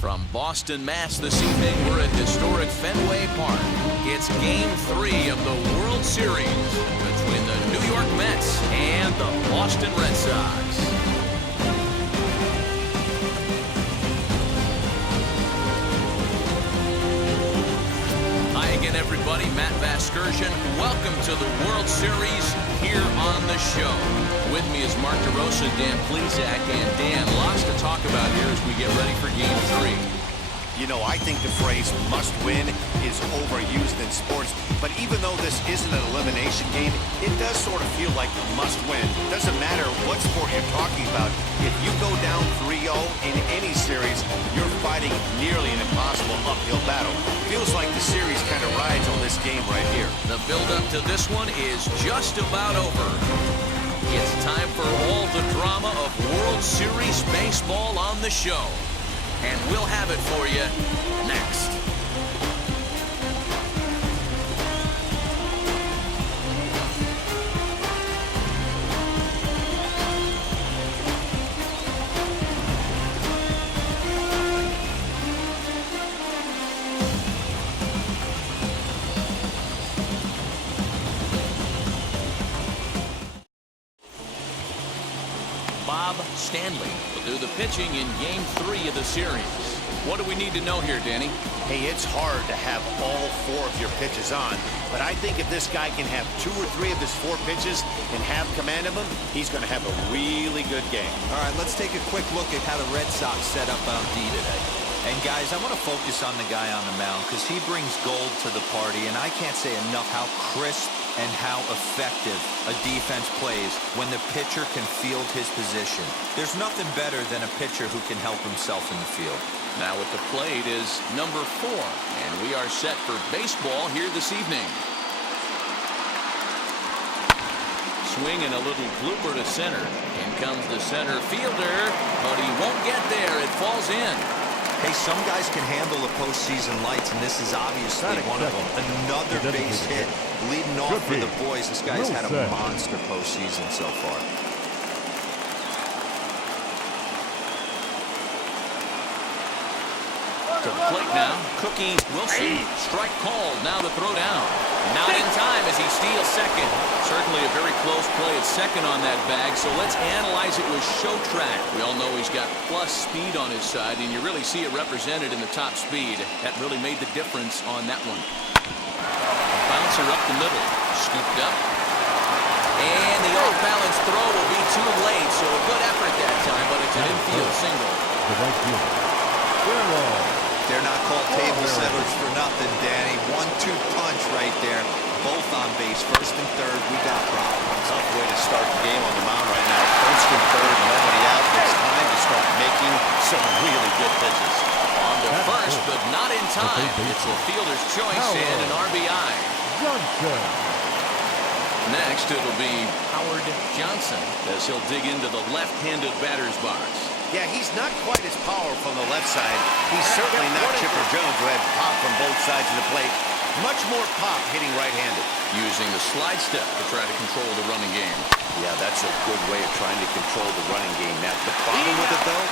From Boston, Mass. This evening, we're at historic Fenway Park. It's Game 3 of the World Series between the New York Mets and the Boston Red Sox. Hi again, everybody. Matt Vasgersian. Welcome to the World Series here on the show. With me is Mark DeRosa, Dan Plesac, and Dan, lots to talk about here as we get ready for Game 3. You know, I think the phrase must win is overused in sports, but even though this isn't an elimination game, it does sort of feel like a must win. Doesn't matter what sport you're talking about. If you go down 3-0 in any series, you're fighting nearly an impossible uphill battle. Feels like the series kind of rides on this game right here. The build-up to this one is just about over. It's time for all the drama of World Series baseball on the show. And we'll have it for you next. Bob Stanley will do the pitching in Game 3 of the series. What do we need to know here, Danny? Hey, it's hard to have all 4 of your pitches on, but I think if this guy can have 2 or 3 of his 4 pitches and have command of them, he's going to have a really good game. All right, let's take a quick look at how the Red Sox set up on D today. And guys, I want to focus on the guy on the mound because he brings gold to the party, and I can't say enough how crisp and how effective a defense plays when the pitcher can field his position. There's nothing better than a pitcher who can help himself in the field. Now at the plate is number 4, and we are set for baseball here this evening. Swing and a little blooper to center. In comes the center fielder, but he won't get there. It falls in. Hey, some guys can handle the postseason lights, and this is obviously one of them. Another base hit leading off for the boys. This guy's had a monster postseason so far. To the plate now, Cookie Wilson. Strike called. Now the throw down. Not in time as he steals second. Certainly a very close play at second on that bag, so let's analyze it with show track. We all know he's got plus speed on his side, and you really see it represented in the top speed. That really made the difference on that one. Bouncer up the middle. Scooped up. And the off-balance throw will be too late, so a good effort that time, but it's an infield single. They're not called table setters for nothing, Danny. 1-2 punch right there. Both on base, first and third. We got problems. Tough way to start the game on the mound right now. First and third, nobody out. It's time to start making some really good pitches. On to first, but not in time. It's a fielder's choice and an RBI. Next, it'll be Howard Johnson as he'll dig into the left-handed batter's box. Yeah, he's not quite as powerful on the left side. He's certainly not Chipper Jones, who had pop from both sides of the plate. Much more pop hitting right-handed. Using the slide step to try to control the running game. Yeah, that's a good way of trying to control the running game. Now, the problem with it, though,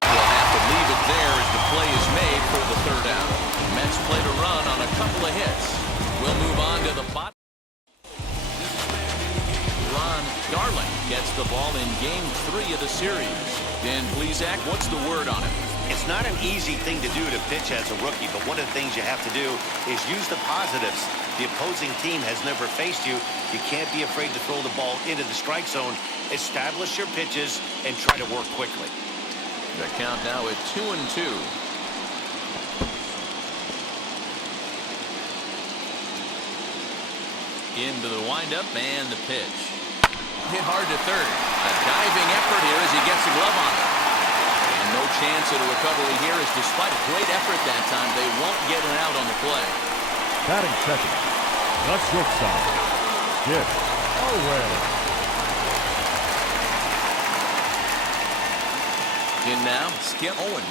he'll have to leave it there as the play is made for the third out. Mets played a run on a couple of hits. We'll move on to the bottom. Darling gets the ball in Game 3 of the series. Dan Plesac, what's the word on it? it's not an easy thing to do to pitch as a rookie, but one of the things you have to do is use the positives. The opposing team has never faced you. You can't be afraid to throw the ball into the strike zone. Establish your pitches and try to work quickly. The count now at 2-2. Into the windup and the pitch. Hit hard to third. A diving effort here as he gets a glove on it. And no chance at a recovery here, as despite a great effort that time, they won't get an out on the play. Batting second, the shortstop, Skip Owen. In now, Skip Owen.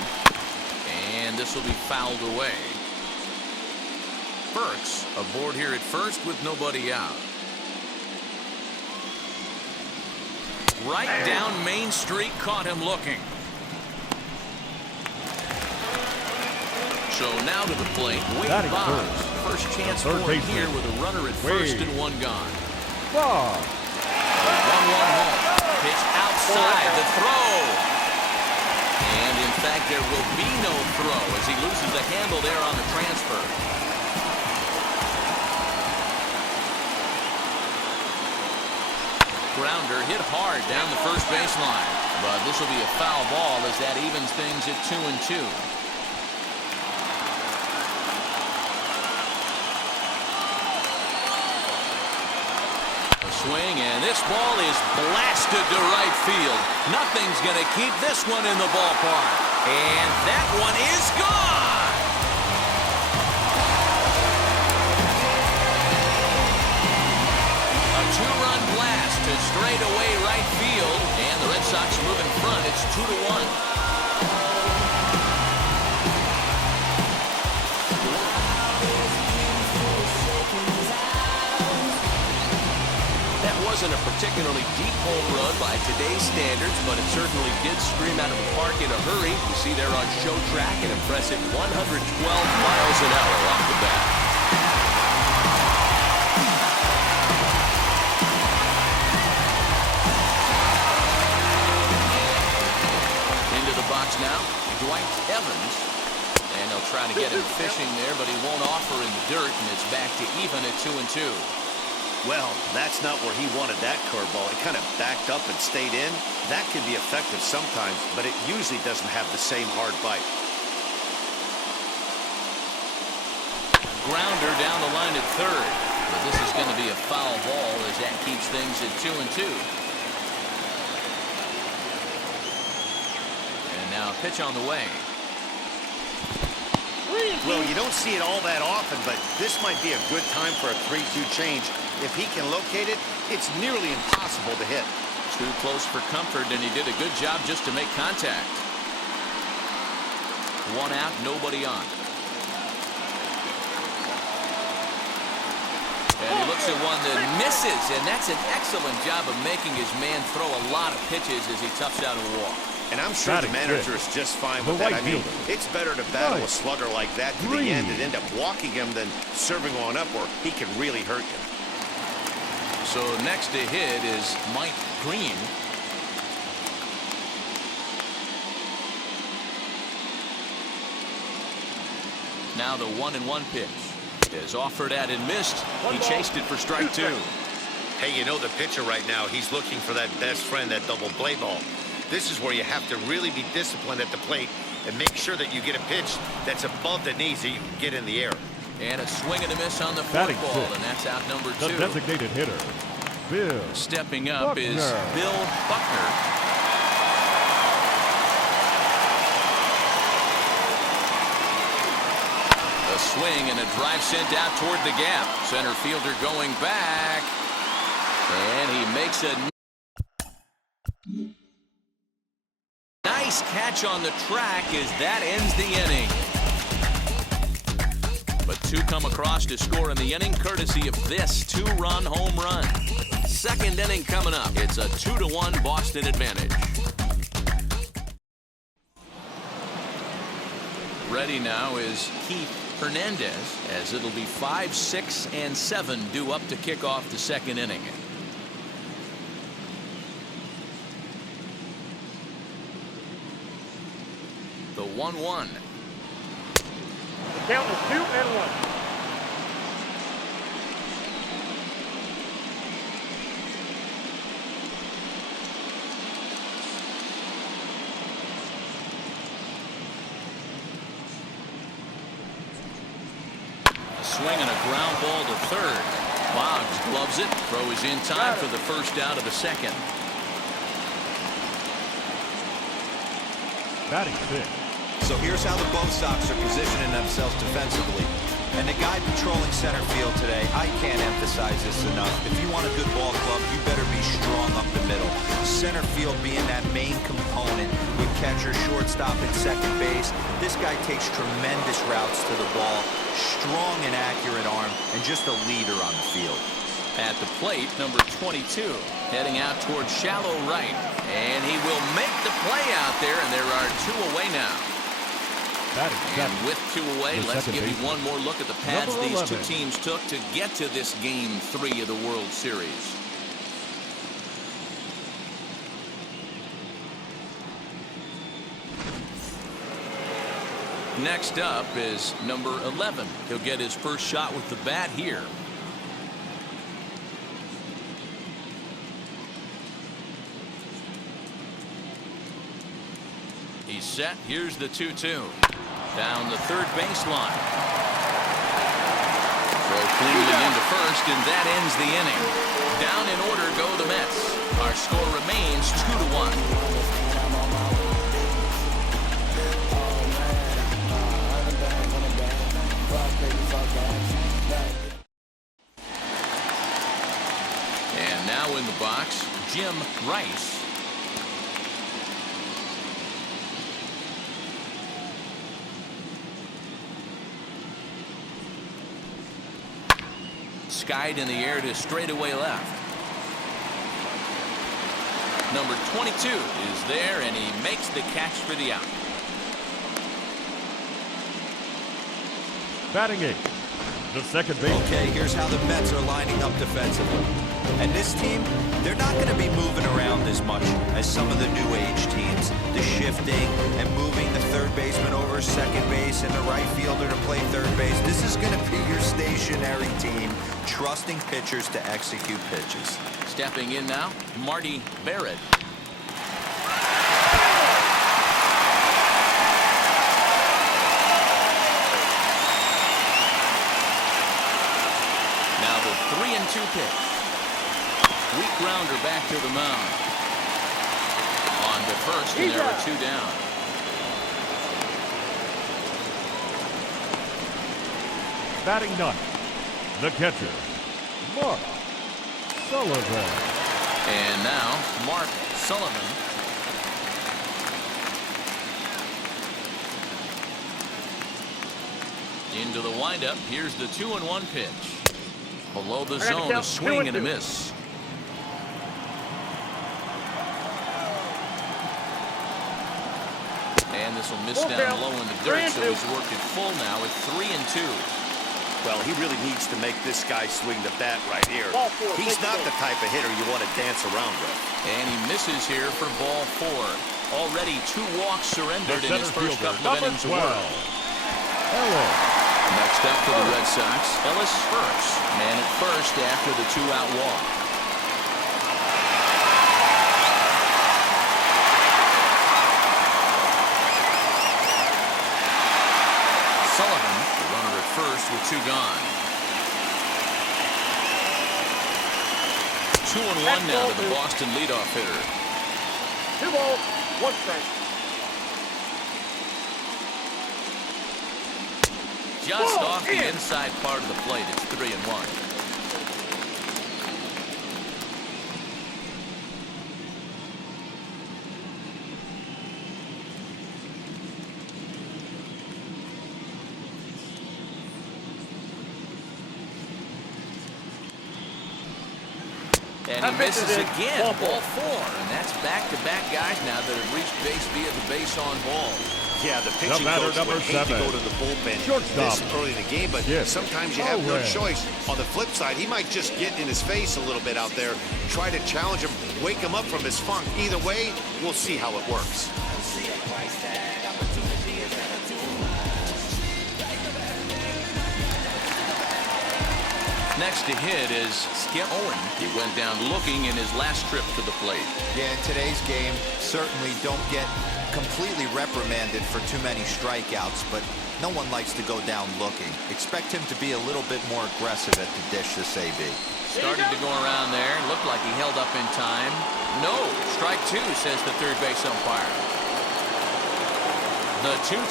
And this will be fouled away. Burks aboard here at first with nobody out. Right down Main Street, caught him looking. So now to the plate, Wade Boggs. First chance for him here with a runner at first and one gone. 1-1 home. Pitch outside the throw. And in fact, there will be no throw as he loses the handle there on the transfer. Grounder hit hard down the first baseline. But this will be a foul ball as that evens things at 2-2. Swing, and this ball is blasted to right field. Nothing's going to keep this one in the ballpark. And that one is gone. A two-run blast to straightaway right field, and the Red Sox move in front. It's 2-1. Wasn't a particularly deep home run by today's standards, but it certainly did scream out of the park in a hurry. You see there on show track an impressive 112 miles an hour off the bat. Into the box now, Dwight Evans. And they'll try to get him fishing there, but he won't offer in the dirt, and it's back to even at 2-2. Well, that's not where he wanted that curveball. It kind of backed up and stayed in. That can be effective sometimes, but it usually doesn't have the same hard bite. Grounder down the line at third. But this is going to be a foul ball as that keeps things at 2-2. And now a pitch on the way. Well, you don't see it all that often, but this might be a good time for a 3-2 change. If he can locate it, it's nearly impossible to hit. Too close for comfort, and he did a good job just to make contact. One out, nobody on. And he looks at one that misses, and that's an excellent job of making his man throw a lot of pitches as he toughs out a walk. And I'm sure the manager is just fine with that. I mean, it's better to battle a slugger like that to the end and end up walking him than serving one up where he can really hurt you. So next to hit is Mike Green. Now the 1-1 pitch is offered at and missed. He chased it for strike two. Hey, you know the pitcher right now, he's looking for that best friend, that double play ball. This is where you have to really be disciplined at the plate and make sure that you get a pitch that's above the knees that you can get in the air. And a swing and a miss on the fourth ball, and that's out number two. The designated hitter, Bill Stepping up Buckner. is Bill Buckner. A swing and a drive sent out toward the gap. Center fielder going back. And he makes a nice catch on the track as that ends the inning. But two come across to score in the inning courtesy of this two-run home run. Second inning coming up. It's a 2-1 Boston advantage. Ready now is Keith Hernandez as it'll be 5, 6, and 7 due up to kick off the second inning. The 1-1. The count is 2-1. A swing and a ground ball to third. Boggs gloves it. Throw is in time for the first out of the second. Batting fifth. So here's how the both Sox are positioning themselves defensively. And the guy patrolling center field today, I can't emphasize this enough. If you want a good ball club, you better be strong up the middle. Center field being that main component with catcher, shortstop, and second base. This guy takes tremendous routes to the ball, strong and accurate arm, and just a leader on the field. At the plate, number 22, heading out towards shallow right. And he will make the play out there, and there are 2 away now. And with 2 away, let's give you one more look at the paths these 2 teams took to get to this Game 3 of the World Series. Next up is number 11. He'll get his first shot with the bat here. He's set. Here's the 2-2. Down the third baseline. Throw cleanly into first, and that ends the inning. Down in order go the Mets. Our score remains 2-1. And now in the box, Jim Rice. Skied in the air to straightaway left. Number 22 is there, and he makes the catch for the out. Batting 8, the second base. Okay, here's how the Mets are lining up defensively. And this team, they're not going to be moving around as much as some of the new age teams. The shifting and moving the third baseman over second base and the right fielder to play third base. This is going to be your stationary team, trusting pitchers to execute pitches. Stepping in now, Marty Barrett. Now the 3-2 pitch. Weak grounder back to the mound. On to first, and there are 2 down. Batting 9, the catcher, Mark Sullivan. And now, Mark Sullivan. Into the windup. Here's the 2-1 pitch. Below the zone, a swing and a miss. And this will miss down low in the dirt, so he's worked it full now with 3-2. Well, he really needs to make this guy swing the bat right here. He's not the type of hitter you want to dance around with. And he misses here for ball 4. Already 2 walks surrendered in his first couple of innings of work. Next up for the Red Sox, Ellis Burks. Man at first after the 2-out walk. Sullivan, the runner at first with 2 gone. 2-1 now to the Boston leadoff hitter. 2 balls, 1 strike. Just off the inside part of the plate. It's 3-1. And he misses again. Ball 4. And that's back-to-back guys now that have reached base via the base on ball. Yeah, the pitching coach would hate to go to the bullpen this early in the game, but sometimes you have no choice. On the flip side, he might just get in his face a little bit out there, try to challenge him, wake him up from his funk. Either way, we'll see how it works. Next to hit is Skip Owen. He went down looking in his last trip to the plate. Yeah, in today's game, certainly don't get completely reprimanded for too many strikeouts, but no one likes to go down looking. Expect him to be a little bit more aggressive at the dish this AB. Started to go around there. Looked like he held up in time. No. Strike 2, says the third base umpire. The 2-2.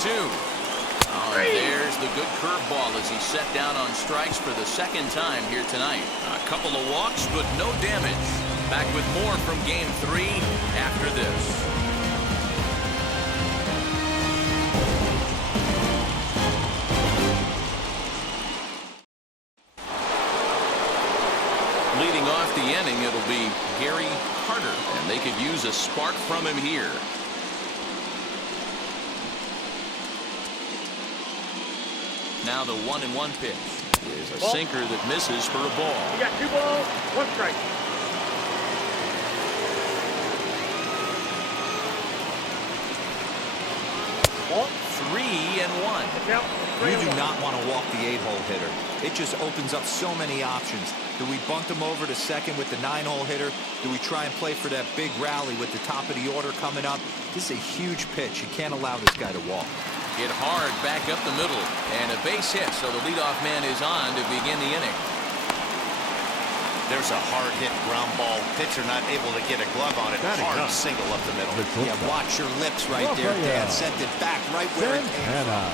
Oh, there's the good curveball as he set down on strikes for the second time here tonight. A couple of walks, but no damage. Back with more from Game 3 after this. use a spark from him here. Now the 1-1 pitch is a sinker that misses for a ball. You got 2 balls, 1 strike. Ball. 3-1. Now, You do not want to walk the 8-hole hitter. It just opens up so many options. Do we bunt him over to second with the 9-hole hitter? Do we try and play for that big rally with the top of the order coming up? This is a huge pitch. You can't allow this guy to walk. Hit hard back up the middle, and a base hit, so the leadoff man is on to begin the inning. There's a hard hit ground ball. Pitcher not able to get a glove on it. Batting Hard up. single up the middle. The Yeah, shortstop, watch your lips right there, Rafael Dan. Sent it back right where it came from. Santana.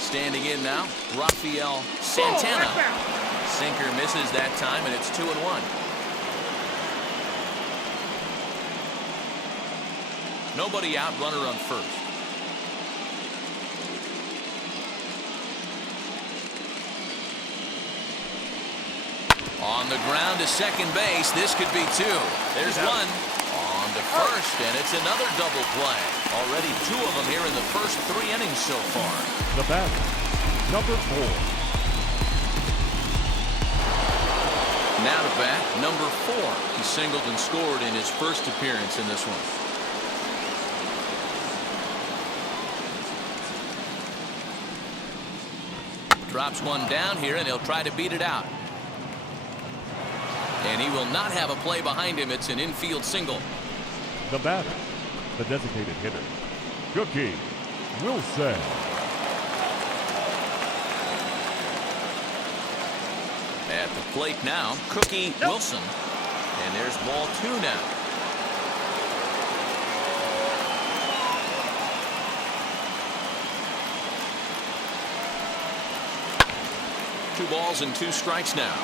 Standing in now, Rafael Santana. Sinker misses that time, and it's 2-1. Nobody out, runner on first. On the ground to second base. This could be 2. There's 1. On to first, and it's another double play. Already 2 of them here in the first 3 innings so far. The batter, number 4. Now to bat, number 4. He singled and scored in his first appearance in this one. Drops one down here, and he'll try to beat it out. And he will not have a play behind him. It's an infield single. The batter, the designated hitter, Cookie Wilson. At the plate now, Cookie Wilson. And there's ball 2 now. Two balls and 2 strikes now.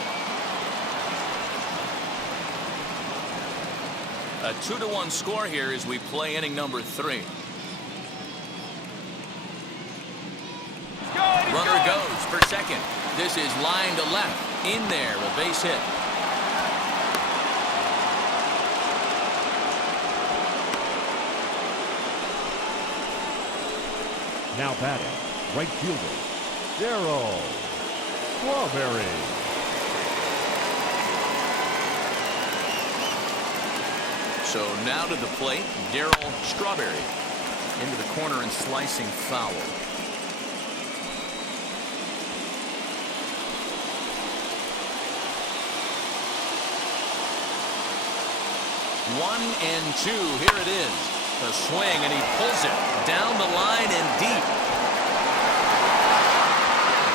A 2-1 score here as we play inning number 3. Runner goes for second. This is line to left. In there, a base hit. Now batting, right fielder, Darryl Strawberry. So now to the plate, Darryl Strawberry. Into the corner and slicing foul. 1-2. Here it is. The swing, and he pulls it down the line and deep.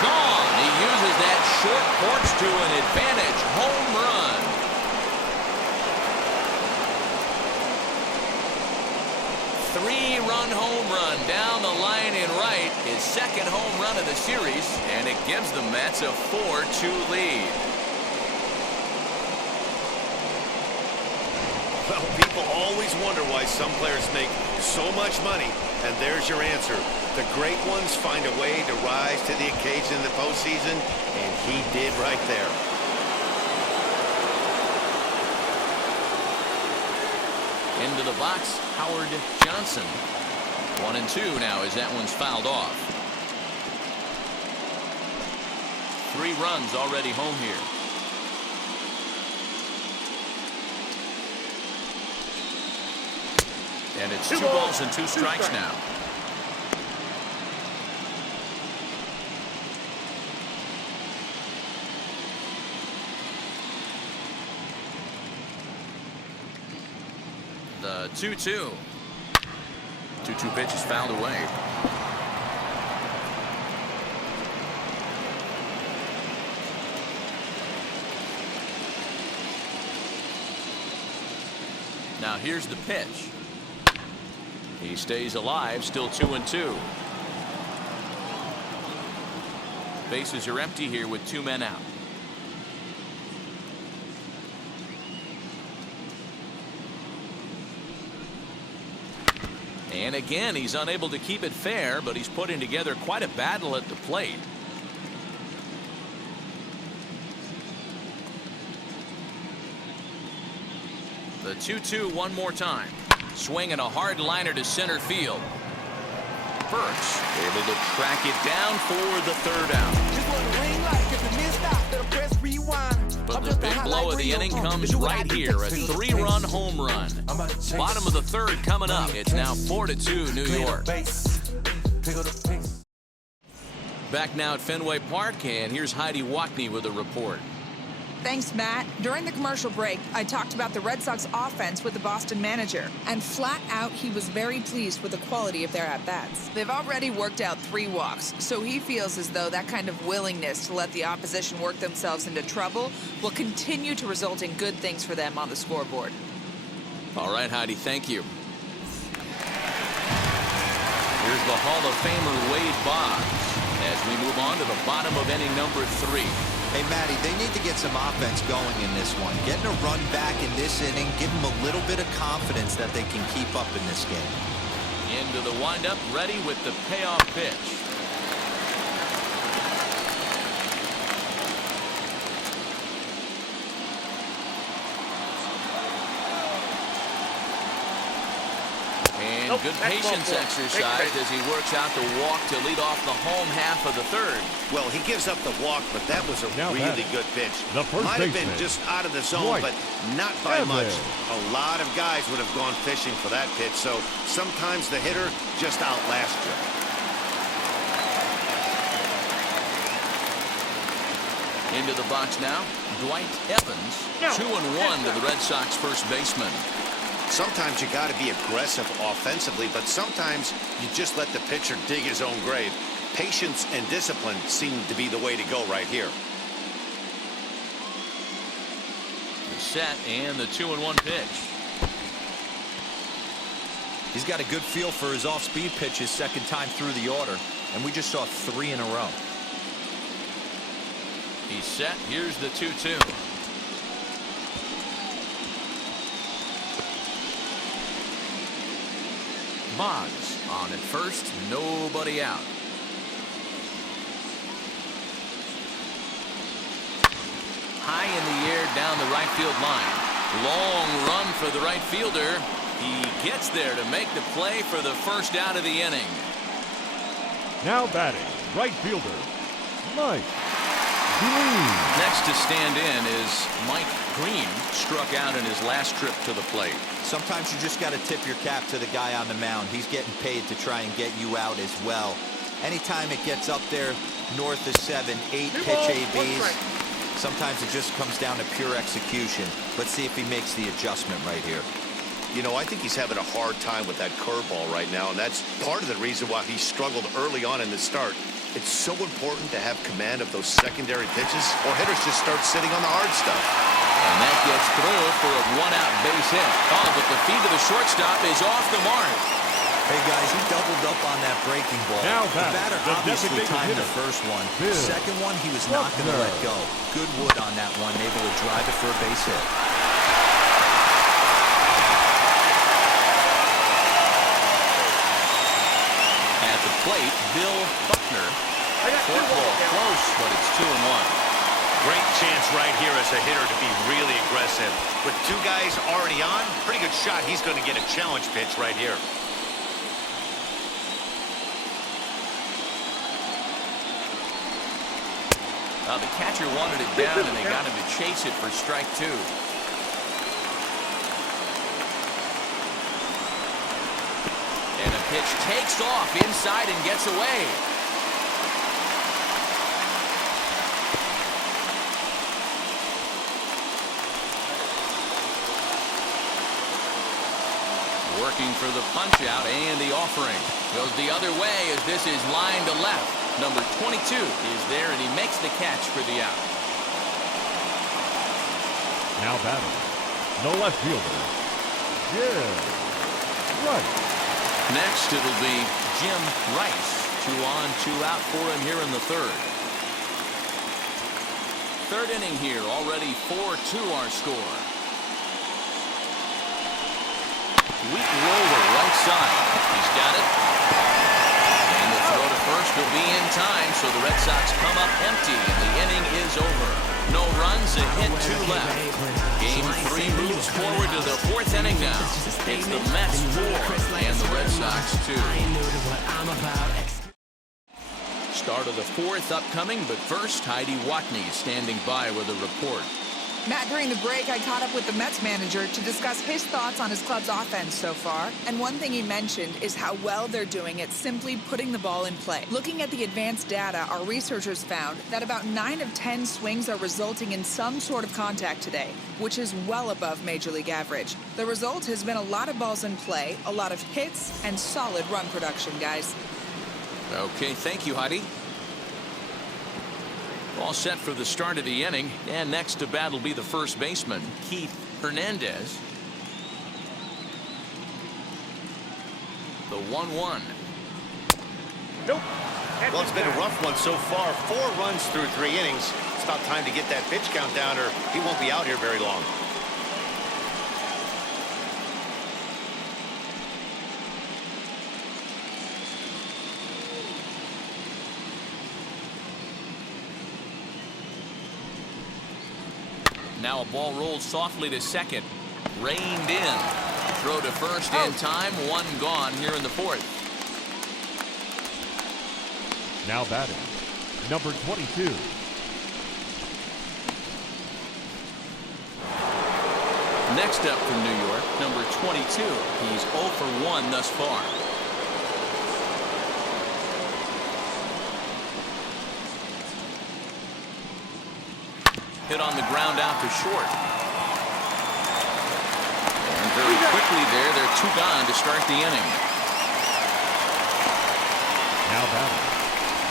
Gone. He uses that short porch to an advantage home run. Three-run home run down the line and right. His second home run of the series, and it gives the Mets a 4-2 lead. Well, people always wonder why some players make so much money, and there's your answer. The great ones find a way to rise to the occasion in the postseason, and he did right there. Into the box, Howard Johnson. 1-2 now as that one's fouled off. 3 runs already home here. And it's 2 balls and 2 strikes now. The 2-2. 2-2 pitch is fouled away. Now here's the pitch. He stays alive, still 2-2. Bases are empty here with 2 men out. And again, he's unable to keep it fair, but he's putting together quite a battle at the plate. The 2-2 one more time. Swinging a hard liner to center field. Burks able to track it down for the third out. But the big blow of the inning comes right here. A 3-run home run. Bottom of the third coming up. It's now 4-2 New York. Back now at Fenway Park, and here's Heidi Watney with a report. Thanks, Matt. During the commercial break, I talked about the Red Sox offense with the Boston manager, and flat out, he was very pleased with the quality of their at-bats. They've already worked out 3 walks, so he feels as though that kind of willingness to let the opposition work themselves into trouble will continue to result in good things for them on the scoreboard. All right, Heidi, thank you. Here's the Hall of Famer Wade Boggs as we move on to the bottom of inning number 3. Hey, Matty, they need to get some offense going in this one. Getting a run back in this inning, give them a little bit of confidence that they can keep up in this game. Into the windup, ready with the payoff pitch. And good patience exercise as he works out the walk to lead off the home half of the third. Well, he gives up the walk, but that was a really good pitch. Might have been just out of the zone, but not by much. A lot of guys would have gone fishing for that pitch, so sometimes the hitter just outlasts you. Into the box now, Dwight Evans. 2-1 to the Red Sox first baseman. Sometimes you got to be aggressive offensively, but sometimes you just let the pitcher dig his own grave. Patience and discipline seem to be the way to go right here. The set and the 2-1 pitch. He's got a good feel for his off-speed pitches second time through the order, and we just saw 3 in a row. He's set. Here's the 2-2. Boggs on at first, nobody out. High in the air down the right field line. Long run for the right fielder. He gets there to make the play for the first out of the inning. Now batting, right fielder, Mike Green. Next to stand in is Mike Green, struck out in his last trip to the plate. Sometimes you just got to tip your cap to the guy on the mound. He's getting paid to try and get you out as well. Anytime it gets up there north of 7, 8 pitch ABs, sometimes it just comes down to pure execution. Let's see if he makes the adjustment right here. You know, I think he's having a hard time with that curveball right now, and that's part of the reason why he struggled early on in the start. It's so important to have command of those secondary pitches, or hitters just start sitting on the hard stuff. And that gets through for a 1-out base hit. Oh, but the feet of the shortstop is off the mark. Hey, guys, he doubled up on that breaking ball. Now the batter obviously timed the first one. The second one, he was not going to let go. Good wood on that one, able to drive it for a base hit. At the plate, Bill Buckner. Fourth ball close, but it's 2-1. Great chance right here as a hitter to be really aggressive. With 2 guys already on, pretty good shot. He's going to get a challenge pitch right here. The catcher wanted it down, and they got him to chase it for strike 2. And a pitch takes off inside and gets away. Working for the punch out, and the offering goes the other way as this is line to left. Number 22 is there, and he makes the catch for the out. Now batting, the left fielder, Jim Rice. Next, it'll be Jim Rice. 2 on, 2 out for him here in the third. Third inning here, already 4-2 our score. Weak roller right side. He's got it. And the throw to first will be in time, so the Red Sox come up empty, and the inning is over. No runs, a hit, 2 left. Game 3 moves forward to the 4th inning now. It's the Mets 4 and the Red Sox 2. Start of the 4th upcoming, but first, Heidi Watney standing by with a report. Matt, during the break, I caught up with the Mets manager to discuss his thoughts on his club's offense so far. And one thing he mentioned is how well they're doing at simply putting the ball in play. Looking at the advanced data, our researchers found that about 9 of 10 swings are resulting in some sort of contact today, which is well above Major League average. The result has been a lot of balls in play, a lot of hits, and solid run production, guys. Okay, thank you, Heidi. All set for the start of the inning, and next to bat will be the first baseman, Keith Hernandez. The 1-1. Nope. Well, it's been a rough one so far. 4 runs through 3 innings. It's about time to get that pitch count down, or he won't be out here very long. Now a ball rolled softly to second. Reined in. Throw to first in time. 1 gone here in the 4th. Now batting, number 22. Next up from New York, number 22. He's 0 for 1 thus far. Hit on the ground out to short. And very quickly there, they're 2 gone to start the inning. Now batting,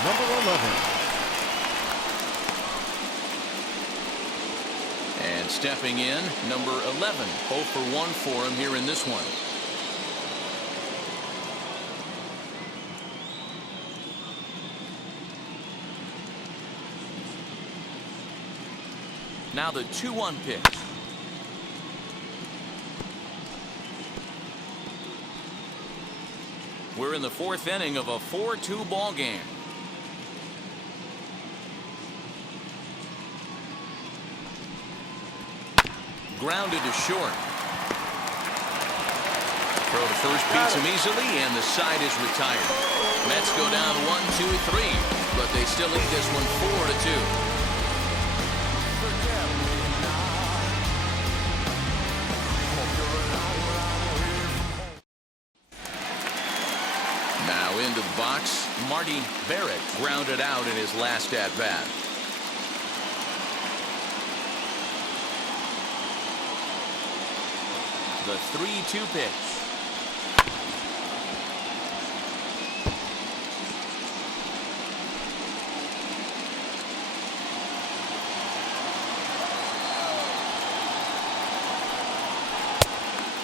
number 11. And stepping in, number 11. 0 for 1 for him here in this one. Now the 2-1 pitch. We're in the 4th inning of a 4-2 ball game. Grounded to short. Throw to first beats him easily, and the side is retired. Mets go down 1-2-3, but they still lead this one 4-2. Now into the box, Marty Barrett grounded out in his last at-bat. The 3-2 pitch.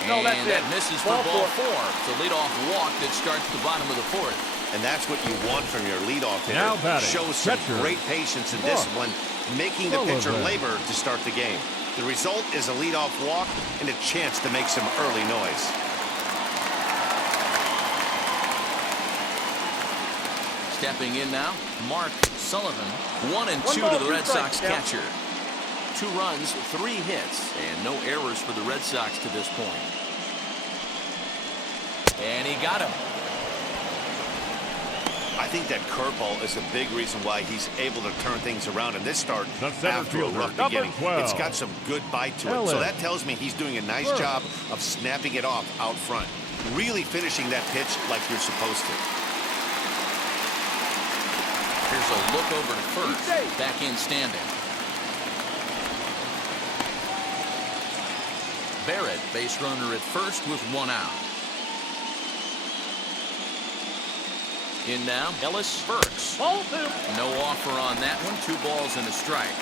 No, that's And it. that misses for ball 4. It's a leadoff walk that starts the bottom of the 4th. And that's what you want from your leadoff hitter. Now batting, Shows some catcher. great patience and discipline, making the pitcher Sullivan. labor to start the game. The result is a leadoff walk and a chance to make some early noise. Stepping in now, Mark Sullivan. 1 and 2 ball, to the 2 Red Sox strikes, yeah. catcher. 2 runs, 3 hits, and no errors for the Red Sox to this point. And he got him. I think that curveball is a big reason why he's able to turn things around in this start The center after a fielder, rough number beginning. 12. It's got some good bite to it, Ellen. so that tells me he's doing a nice First. job of snapping it off out front. Really finishing that pitch like you're supposed to. Here's a look over to first. Back in standing. Barrett, base runner at first with 1 out. In now, Ellis Burks. Ball 2. No offer on that one. 2 balls and a strike.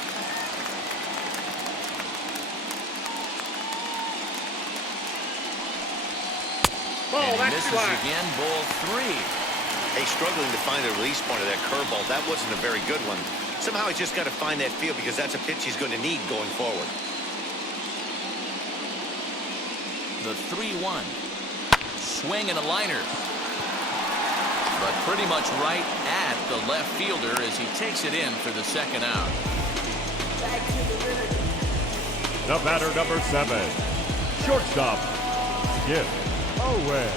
Ball, And he that's misses fly. again. Ball 3. Hey, struggling to find the release point of that curveball. That wasn't a very good one. Somehow he's just got to find that feel because that's a pitch he's going to need going forward. The 3-1. swing and a liner. But pretty much right at the left fielder as he takes it in for the second out. The batter, number 7, shortstop, Skip Owen.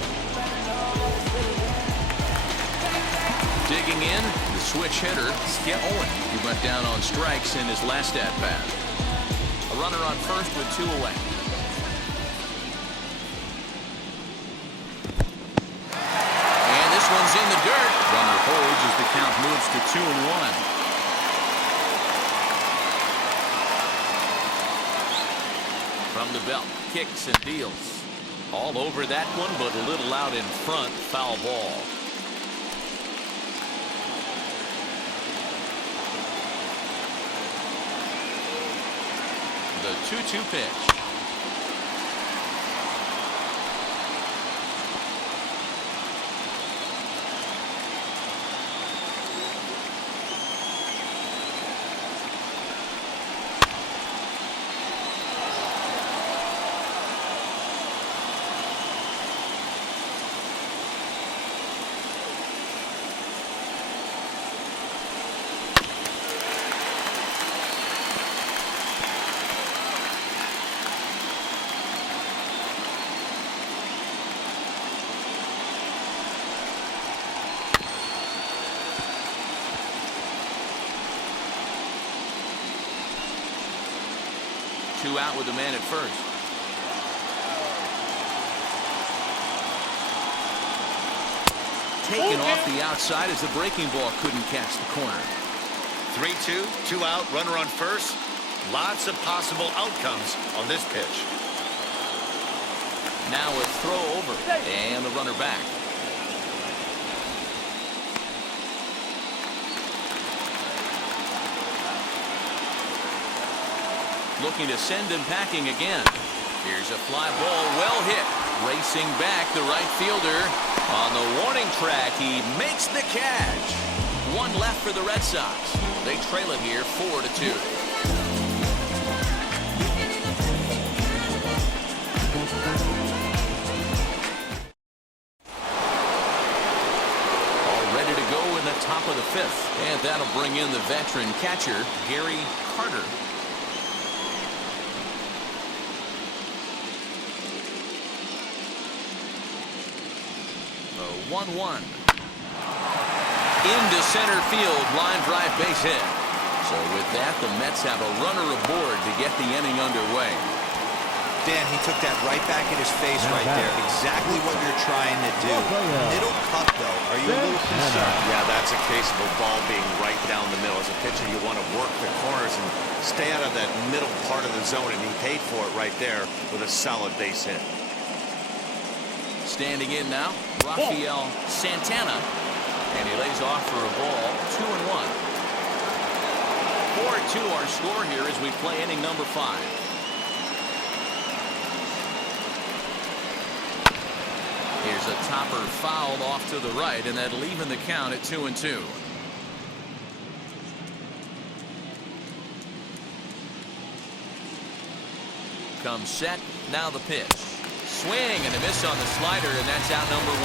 Digging in, the switch hitter, Skip Owen. He went down on strikes in his last at-bat. A runner on first with 2 away. And this one's in the dirt. Runner holds as the count moves to 2-1. From the belt, kicks and deals. All over that one, but a little out in front. Foul ball. The 2-2 pitch. Two out with the man at first. Taken off the outside as the breaking ball couldn't catch the corner. 3-2, 2 out, runner on first. Lots of possible outcomes on this pitch. Now a throw over and the runner back. Looking to send him packing again. Here's a fly ball, well hit. Racing back, the right fielder. On the warning track, he makes the catch. One left for the Red Sox. They trail it here 4-2. All ready to go in the top of the 5th. And that'll bring in the veteran catcher, Gary Carter. 1-1. Into center field, line drive base hit. So with that, the Mets have a runner aboard to get the inning underway. Dan, he took that right back in his face right there. Exactly what you're trying to do. Middle cut, though. Are you a little concerned? Yeah, that's a case of a ball being right down the middle. As a pitcher, you want to work the corners and stay out of that middle part of the zone, and he paid for it right there with a solid base hit. Standing in now, Rafael Santana, and he lays off for a ball, 2-1. 4-2 our score here as we play inning number 5. Here's a topper fouled off to the right, and that'll even the count at 2-2. Comes set, now the pitch. Swing and a miss on the slider, and that's out number 1.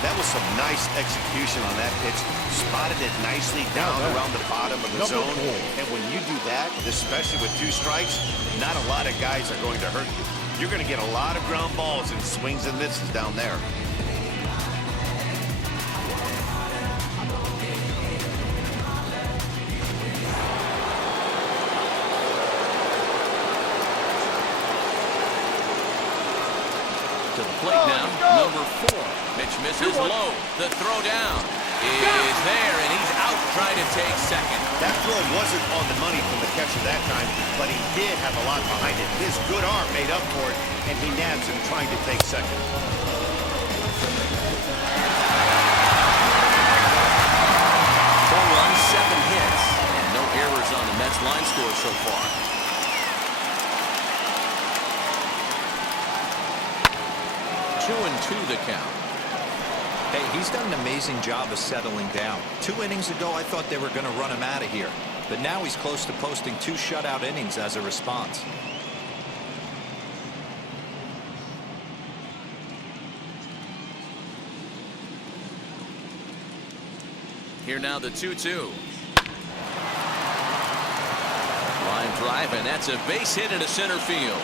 That was some nice execution on that pitch. Spotted it nicely down around the bottom of the zone. And when you do that, especially with 2 strikes, not a lot of guys are going to hurt you. You're going to get a lot of ground balls and swings and misses down there. To the plate now, number 4. Pitch misses low. The throw down is there, and he's out trying to take second. That throw wasn't on the money from the catcher that time, but he did have a lot behind it. His good arm made up for it, and he nabs him trying to take second. 4 runs, 7 hits, and no errors on the Mets line score so far. 2-2 the count. Hey, he's done an amazing job of settling down. 2 innings ago, I thought they were going to run him out of here. But now he's close to posting 2 shutout innings as a response. Here now the 2-2. Line drive, and that's a base hit into center field.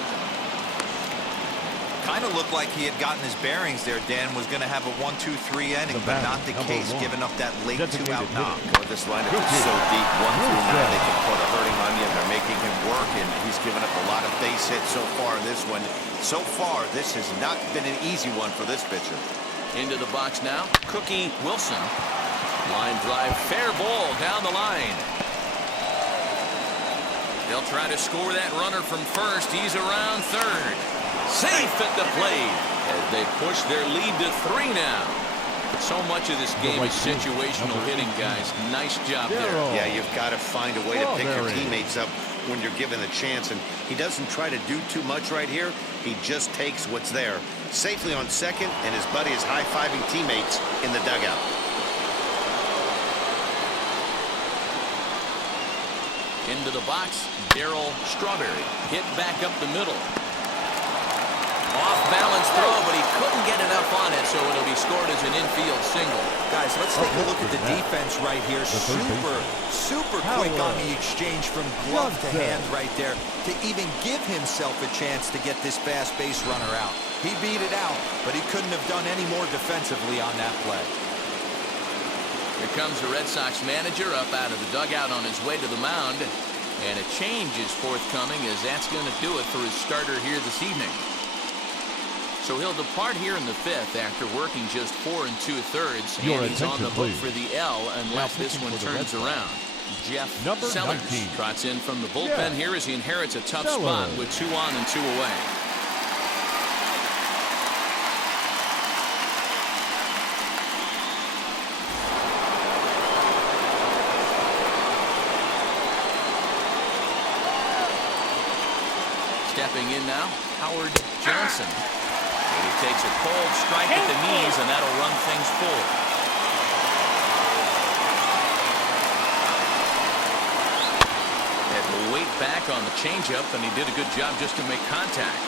Kind of looked like he had gotten his bearings there. Dan was going to have a 1-2-3 inning, but not the case, giving up that late 2-out knock. Well, this lineup is so deep, 1 through 9, they can put a hurting on you. They're making him work, and he's given up a lot of base hits so far in this one. So far, this has not been an easy one for this pitcher. Into the box now, Cookie Wilson. Line drive, fair ball down the line. They'll try to score that runner from first. He's around third. Safe at the plate as they push their lead to 3 now. So much of this game is situational hitting, guys. Nice job there. Yeah, you've got to find a way to pick your teammates up when you're given the chance, and he doesn't try to do too much right here. He just takes what's there. Safely on second, and his buddy is high-fiving teammates in the dugout. Into the box, Darryl Strawberry. Hit back up the middle. Off-balance throw, but he couldn't get enough on it, so it'll be scored as an infield single. Guys, let's take a look at the defense right here. Super quick on the exchange from glove to hand right there to even give himself a chance to get this fast base runner out. He beat it out, but he couldn't have done any more defensively on that play. Here comes the Red Sox manager up out of the dugout on his way to the mound. And a change is forthcoming, as that's going to do it for his starter here this evening. So he'll depart here in the 5th after working just 4 2/3. And he's on the hook for the L unless this one turns around. Jeff Sellers trots in from the bullpen here as he inherits a tough spot with 2 on and 2 away. Stepping in now, Howard Johnson. And he takes a cold strike at the knees, and that'll run things forward. Had to wait back on the changeup, and he did a good job just to make contact.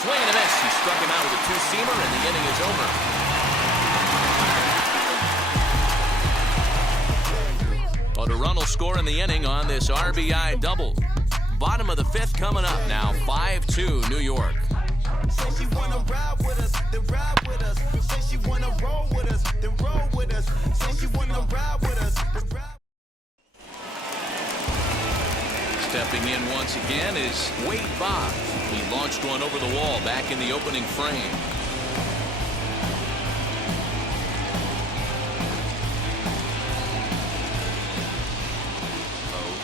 Swing and a miss. He struck him out with a 2-seamer, and the inning is over. A run will score in the inning on this RBI double. Bottom of the 5th coming up now. 5-2 New York. Say she wanna ride with us, then ride with us. Say she wanna roll with us, then roll with us. Say she wanna ride with us, then ride. Stepping in once again is Wade Boggs. He launched one over the wall back in the opening frame.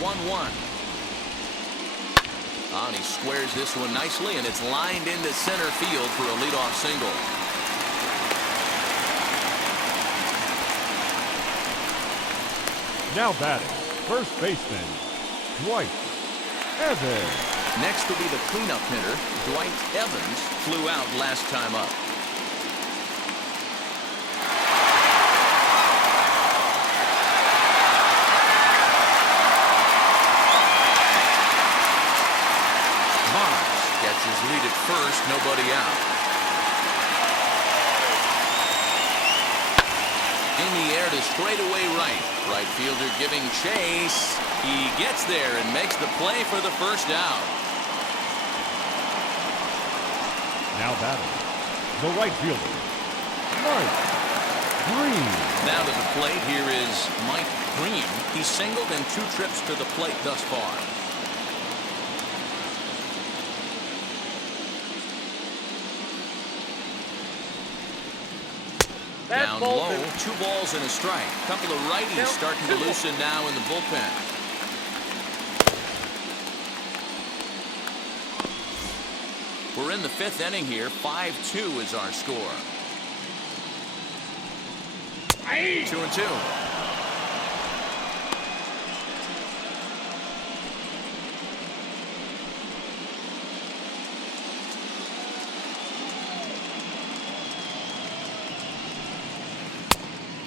1-1. And he squares this one nicely, and it's lined into center field for a leadoff single. Now batting, first baseman, Dwight Evans. Next will be the cleanup hitter, Dwight Evans, flew out last time up. Gets his lead at first, nobody out. In the air to straightaway right. Right fielder giving chase. He gets there and makes the play for the first out. Now batting, the right fielder, Mike Green. Now to the plate, here is Mike Green. He's singled in 2 trips to the plate thus far. Down low, 2 balls and a strike. Couple of righties starting to loosen now in the bullpen. We're in the 5th inning here. 5-2 is our score. 2-2.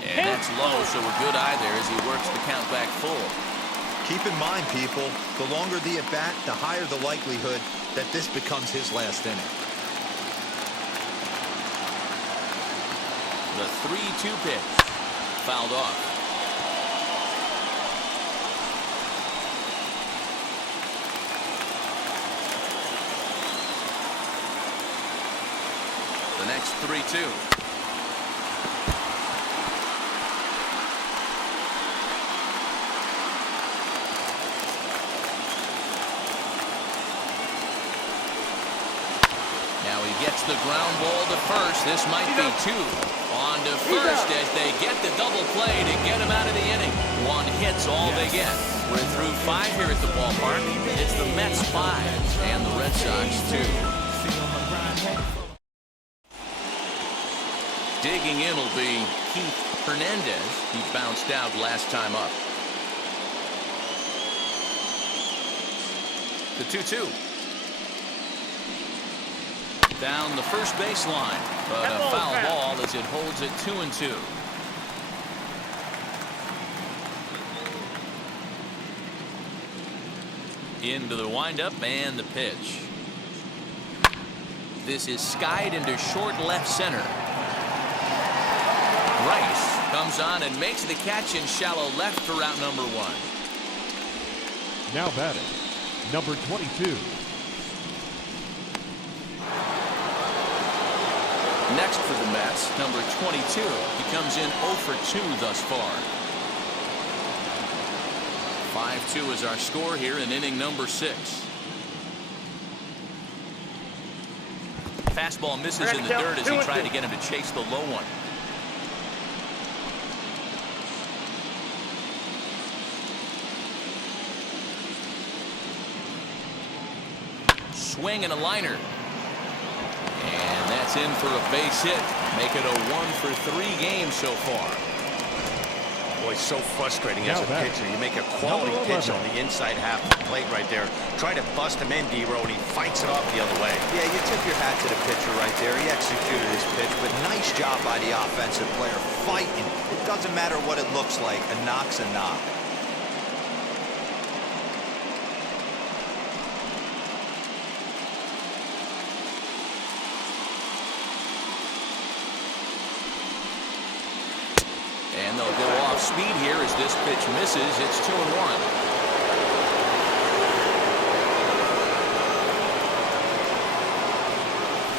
And that's low, so a good eye there as he works the count back full. Keep in mind, people, the longer the at-bat, the higher the likelihood that this becomes his last inning. The 3-2 pitch. Fouled off. The next 3-2. Now he gets the ground ball to first. This might be two. On to first as they get the double play to get him out of the inning. One hit's all they get. We're through 5 here at the ballpark. It's the Mets 5 and the Red Sox 2. Digging in will be Keith Hernandez. He bounced out last time up. The 2-2. Down the first baseline, but a foul ball as it holds it 2-2. Into the windup and the pitch. This is skied into short left center. Rice comes on and makes the catch in shallow left for route number 1. Now batting, number 22. Next for the Mets, number 22. He comes in 0 for 2 thus far. 5-2 is our score here in inning number 6. Fastball misses in the dirt as he tried to get him to chase the low one. Swing and a liner. And that's in for a base hit. Make it a 1 for 3 game so far. Boy, so frustrating as a pitcher. You make a quality pitch on the inside half of the plate right there. Try to bust him in, D-Row, and he fights it off the other way. Yeah, you tip your hat to the pitcher right there. He executed his pitch, but nice job by the offensive player fighting. It doesn't matter what it looks like. A knock's a knock. And they'll go off speed here as this pitch misses. It's 2-1.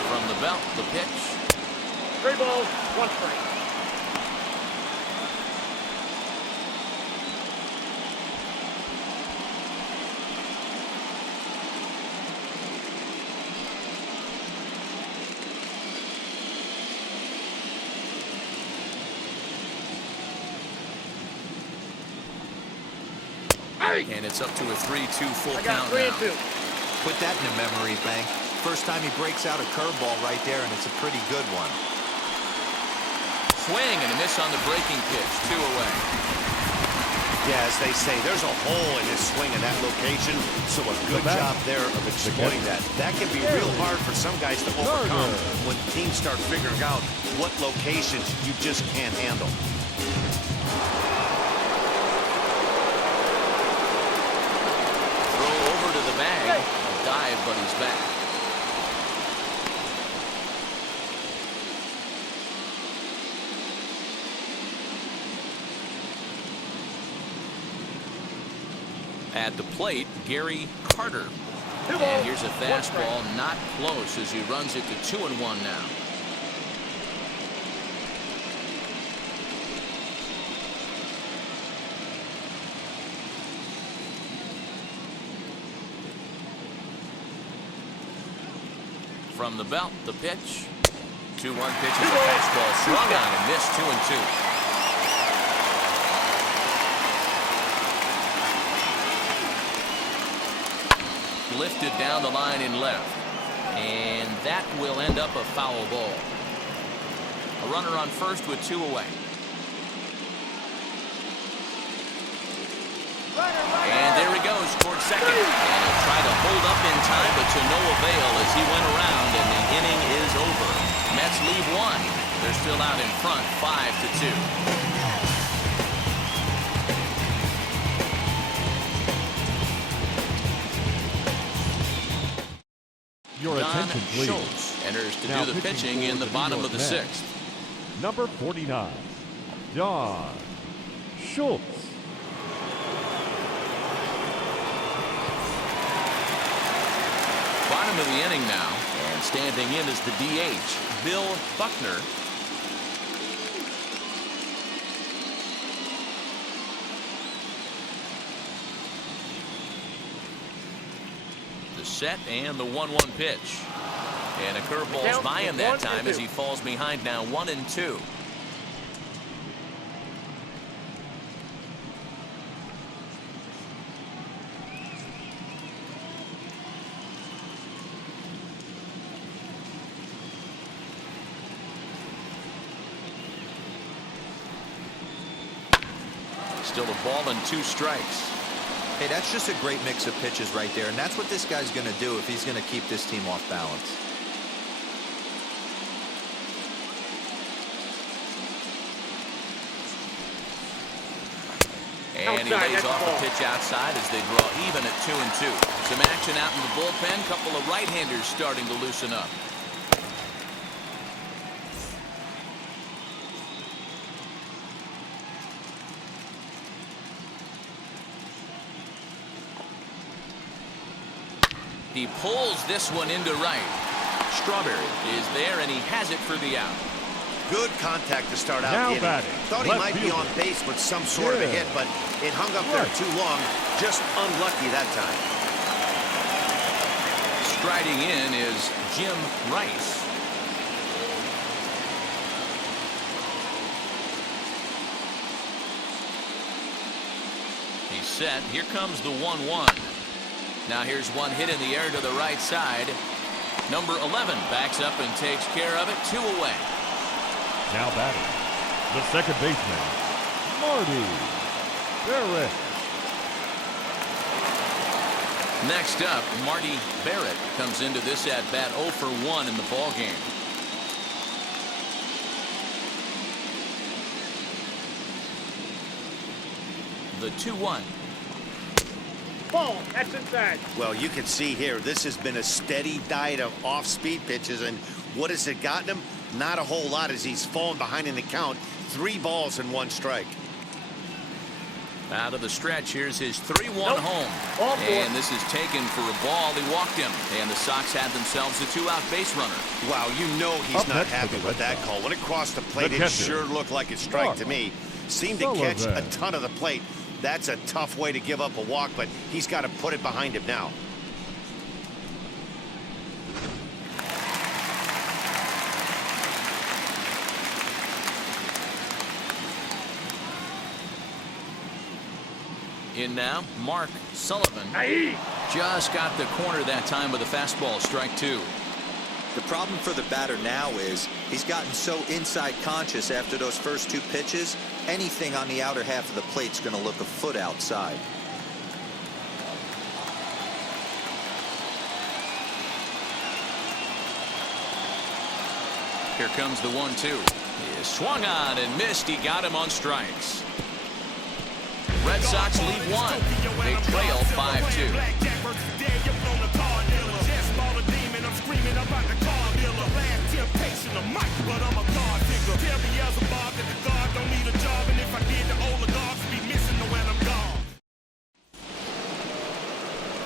From the belt, the pitch. 3 balls, 1 strike. And it's up to a 3-2 full I got count 3 now. and 2. Put that in the memory bank. First time he breaks out a curveball right there, and it's a pretty good one. Swing and a miss on the breaking pitch. 2 away. Yeah, as they say, there's a hole in his swing in that location, so a good job there of exploiting that. That can be real hard for some guys to overcome when teams start figuring out what locations you just can't handle. Throw over to the bag. A dive, but he's back. At the plate, Gary Carter. And here's a fastball not close as he runs it to 2-1 now. From the belt, the pitch. 2-1 pitch is a fastball swung on and missed. 2-2. Lifted down the line in left, and that will end up a foul ball. A runner on first with 2 away. And there he goes towards second, and he'll try to hold up in time, but to no avail as he went around, and the inning is over. Mets leave 1. They're still out in front, 5-2. Your Don attention, please. Schultz enters to Now do the pitching in for the New bottom York of the Mets, 6th. Number 49, Don Schultz. Bottom of the inning now, and standing in is the DH, Bill Buckner. The set and the 1-1 pitch. And a curveball's by him that time as he falls behind now 1-2. Still a ball and 2 strikes. Hey, that's just a great mix of pitches right there, and that's what this guy's going to do if he's going to keep this team off balance. And he lays off a pitch outside as they draw even at 2-2. Some action out in the bullpen. Couple of right-handers starting to loosen up. He pulls this one into right. Strawberry is there, and he has it for the out. Good contact to start out Now the inning. batting, Thought he left might be fielder. on base with some sort of a hit, but it hung up there too long. Just unlucky that time. Striding in is Jim Rice. He's set. Here comes the 1-1. Now here's one hit in the air to the right side. Number 11 backs up and takes care of it. 2 away. Now batting, the second baseman, Marty Barrett. Next up, Marty Barrett comes into this at bat 0 for 1 in the ball game. The 2-1. Ball. That's inside. Well, you can see here, this has been a steady diet of off-speed pitches, and what has it gotten him? Not a whole lot as he's fallen behind in the count. 3 balls and 1 strike. Out of the stretch, here's his 3-1 home. And this is taken for a ball. He walked him. And the Sox had themselves a 2-out base runner. Wow, you know he's Up not next happy for the with that Redsox. call. When it crossed the plate, The it catcher. sure looked like a strike to me. Seemed to catch a Sullivan. ton of the plate. That's a tough way to give up a walk, but he's got to put it behind him now. In now, Mark Sullivan. Just got the corner that time with a fastball, strike 2. The problem for the batter now is he's gotten so inside conscious after those first 2 pitches, anything on the outer half of the plate's going to look a foot outside. Here comes the 1-2. He is swung on and missed. He got him on strikes. Red Sox lead 1. They trail 5-2.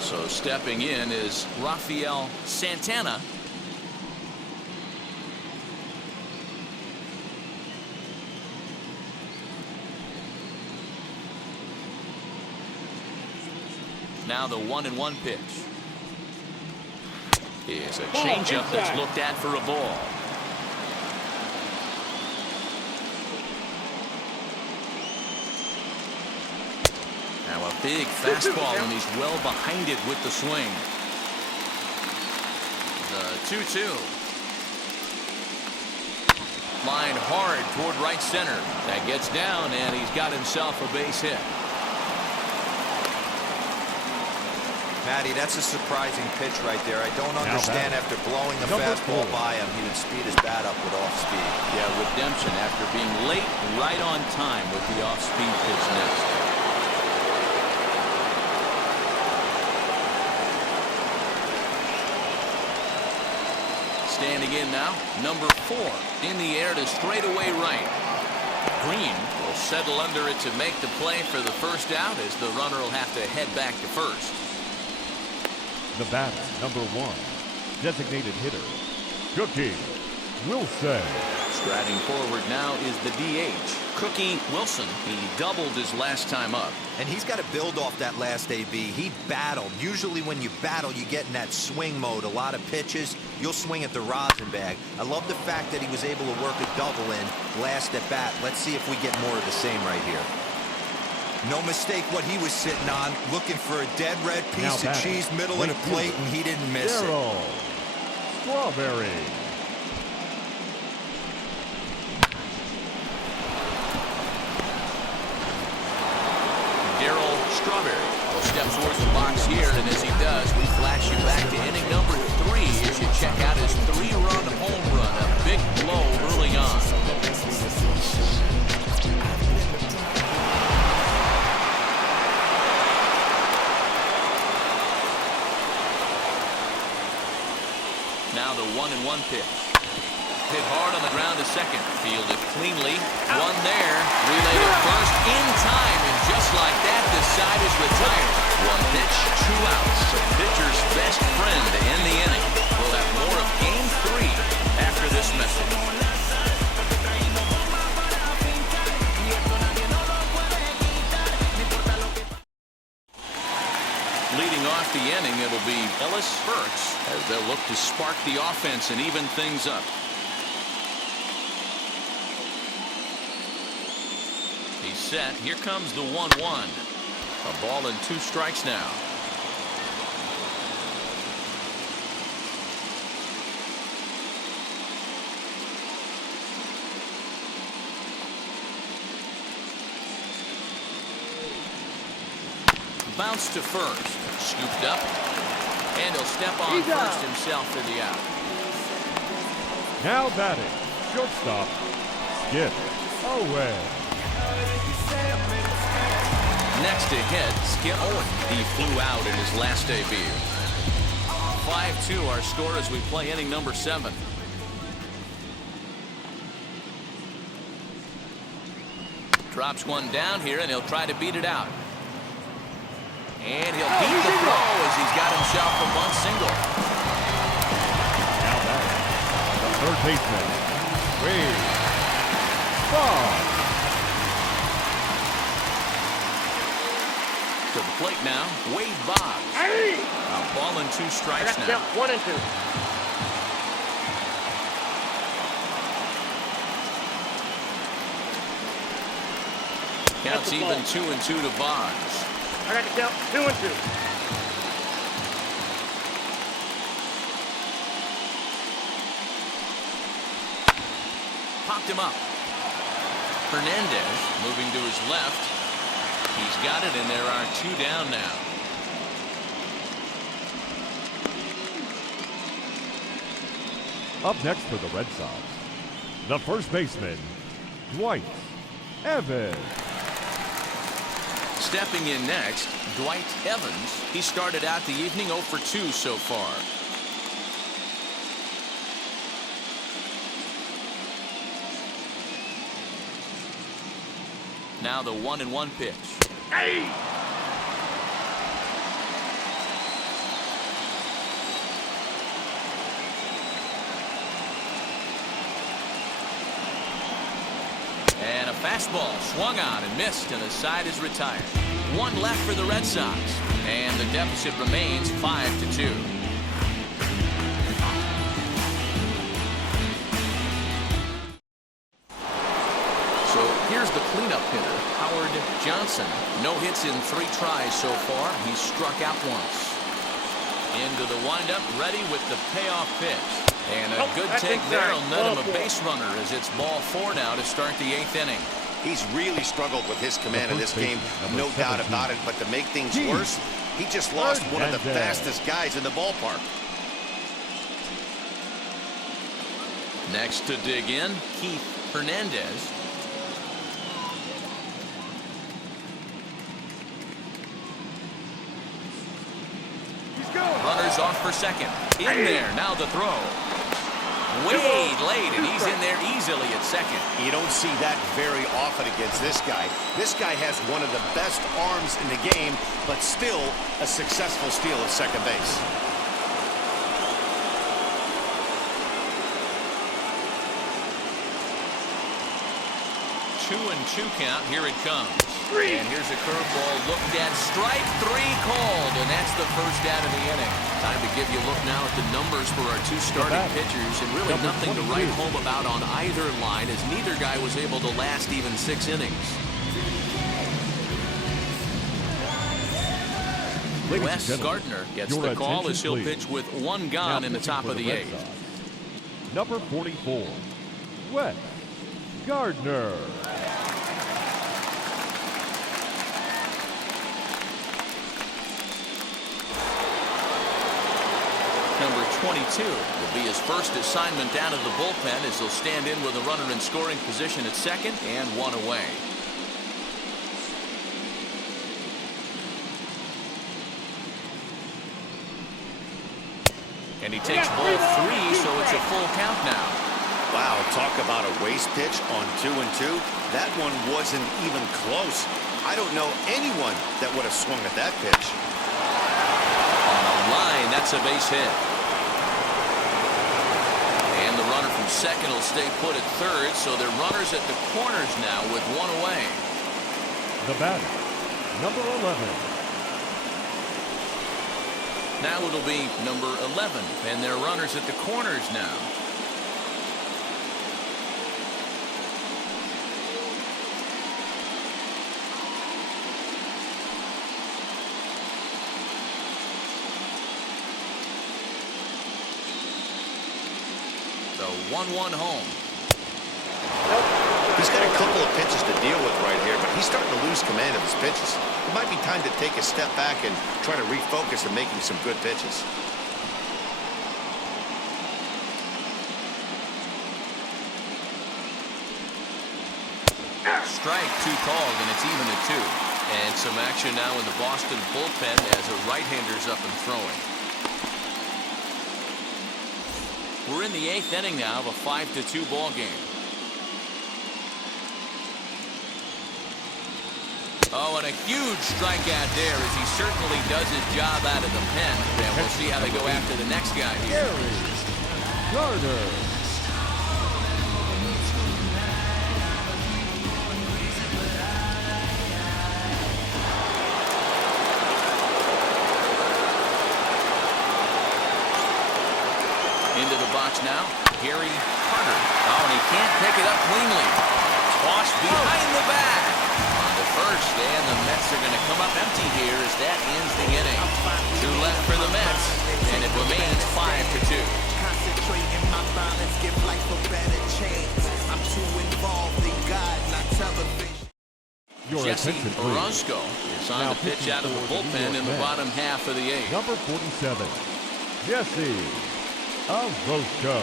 So stepping in is Rafael Santana. Now the 1-1 pitch. Is a changeup that's looked at for a ball. Now a big fastball, and he's well behind it with the swing. The 2-2. Line hard toward right center. That gets down, and he's got himself a base hit. Matty, that's a surprising pitch right there. I don't understand after blowing the Number fastball 4. by him, he would speed his bat up with off speed. Yeah, redemption after being late, right on time with the off-speed pitch next. Standing in now, number 4. In the air to straightaway right. Green will settle under it to make the play for the first out, as the runner will have to head back to first. The batter, number 1, designated hitter, Cookie Wilson. Striding forward now is the DH, Cookie Wilson. He doubled his last time up. And he's got to build off that last AB. He battled. Usually when you battle, you get in that swing mode. A lot of pitches, you'll swing at the rosin bag. I love the fact that he was able to work a double in last at bat. Let's see if we get more of the same right here. No mistake what he was sitting on, looking for a dead red piece of cheese middle of the plate, and he didn't miss it. Strawberry. Strawberry will step towards the box here, and as he does, we flash you back to inning number 3 as you check out his 3-run home run, a big blow early on. Now the 1-1 pitch. Hit hard on the ground to second. Fielded cleanly. One there. Relay to first in time. And just like that, the side is retired. 1 pitch, 2 outs. The pitcher's best friend to end the inning. We'll have more of Game 3 after this message. Leading off the inning, it'll be Ellis Burks as they'll look to spark the offense and even things up. He's set. Here comes the 1-1. A ball and 2 strikes now. Bounce to first. Scooped up. And he'll step on first himself for the out. Now batting, shortstop, Skip Owen. Next to hit, Skip Owen. He flew out in his last debut. 5-2 our score as we play inning number 7. Drops one down here, and he'll try to beat it out. And he'll beat the throw as he's got himself a bunt single. Now batting, the third baseman, Wade Boggs. To the plate now, Wade Boggs. A ball and 2 strikes now. 1 and 2. Counts even 2-2 to Boggs. I got to count 2 and 2. Popped him up. Hernandez moving to his left. He's got it, and there are 2 down now. Up next for the Red Sox, the first baseman, Dwight Evans. Stepping in next, Dwight Evans. He started out the evening 0 for 2 so far. Now the 1-1 pitch. And a fastball swung on and missed, and the side is retired. 1 left for the Red Sox, and the deficit remains 5-2. So here's the cleanup hitter, Howard Johnson. No hits in 3 tries so far. He's struck out once. Into the windup, ready with the payoff pitch. And a good take there will net him a base runner as it's ball 4 now to start the 8th inning. He's really struggled with his command in this game, no doubt about it. But to make things worse, he just lost one of the fastest guys in the ballpark. Next to dig in, Keith Hernandez. Runners off for second. In there, now the throw. Way late, and he's in there easily at second. You don't see that very often against this guy. This guy has one of the best arms in the game, but still a successful steal at second base. 2-2 count. Here it comes. And here's a curveball looked at. Strike three called, and that's the first out of the inning. Time to give you a look now at the numbers for our two starting pitchers, and really nothing to write home about on either line, as neither guy was able to last even 6 innings. Wes Gardner gets the call as he'll pitch with one gone in the top of the 8th. Number 44, Wes Gardner. Number 22 will be his first assignment down in the bullpen, as he'll stand in with a runner in scoring position at second and one away. And he takes ball 3, so it's a full count now. Wow, talk about a waste pitch on 2-2. That one wasn't even close. I don't know anyone that would have swung at that pitch. On the line, that's a base hit. And the runner from second will stay put at third, so they're runners at the corners now with one away. The batter, number 11. Now it'll be number 11, and they're runners at the corners now. The 1-1 home. He's got a couple of pitches to deal with right here, but he's starting to lose command of his pitches. It might be time to take a step back and try to refocus on making some good pitches. Strike 2 called, and it's even at 2. And some action now in the Boston bullpen as a right-hander's up and throwing. We're in the 8th inning now of a 5-2 ball game. Oh, and a huge strikeout there, as he certainly does his job out of the pen. And we'll see how they go after the next guy here. Gardner. Into the box now, Gary Carter. Oh, and he can't pick it up cleanly. Tossed behind the back. On to first, and the Mets are going to come up empty here as that ends the inning. 2 left for the Mets, and it remains 5-2. Concentrating my balance, give life a better chance. I'm too involved in God, not television. Jesse Orozco is on the pitch out of the bullpen in the bottom half of the 8th. Number 47, Jesse Orozco.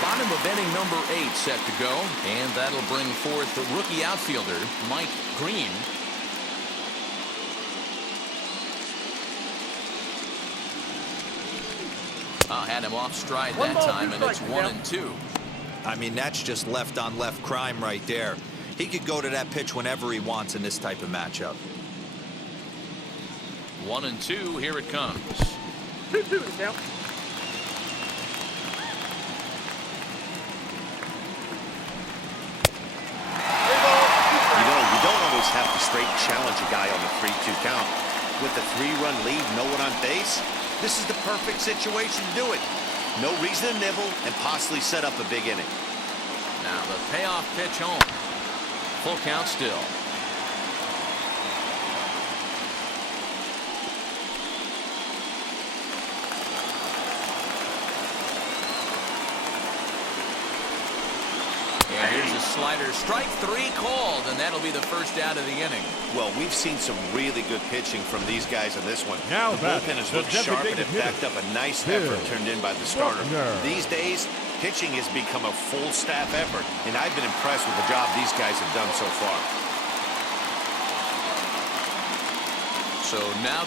Bottom of inning number 8 set to go, and that'll bring forth the rookie outfielder, Mike Green. Had him off stride that time, and it's 1-2. I mean, that's just left-on-left crime right there. He could go to that pitch whenever he wants in this type of matchup. 1-2, here it comes. 2-2 now. You don't always have to straight challenge a guy on the 3-2 count. With a 3-run lead, no one on base, this is the perfect situation to do it. No reason to nibble and possibly set up a big inning. Now the payoff pitch home. Full count still. And here's a slider. Strike 3 called, and that'll be the first out of the inning. Well, we've seen some really good pitching from these guys in this one. Now the bullpen has looked sharp and it backed up a nice effort turned in by the starter. These days, pitching has become a full staff effort, and I've been impressed with the job these guys have done so far. So now to